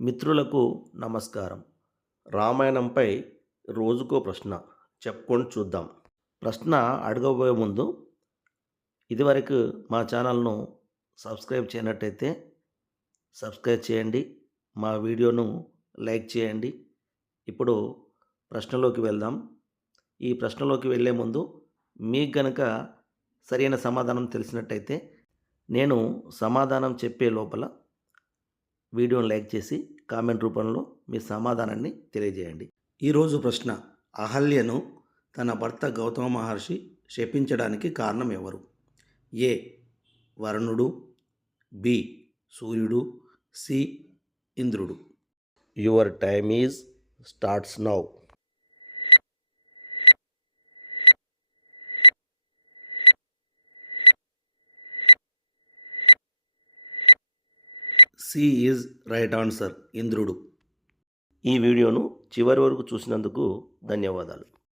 మిత్రులకు నమస్కారం. రామాయణంపై రోజుకో ప్రశ్న చెప్పుకొని చూద్దాం. ప్రశ్న అడగబోయే ముందు ఇదివరకు మా ఛానల్ను సబ్స్క్రైబ్ చేయనట్టయితే సబ్స్క్రైబ్ చేయండి మా వీడియోను లైక్ చేయండి. ఇప్పుడు ప్రశ్నలోకి వెళ్దాం. ఈ ప్రశ్నలోకి వెళ్ళే ముందు మీకు గనక సరైన సమాధానం తెలిసినట్టయితే నేను సమాధానం చెప్పే లోపల వీడియోను లైక్ చేసి కామెంట్ రూపంలో మీ సమాధానాన్ని తెలియజేయండి. ఈరోజు ప్రశ్న అహల్యను తన భర్త గౌతమ మహర్షి శపించడానికి కారణం ఎవరు? ఏ వరుణుడు బి సూర్యుడు సి ఇంద్రుడు. Your time is starts now C is right answer ఇంద్రుడు. ఈ వీడియోను చివరి వరకు చూసినందుకు ధన్యవాదాలు.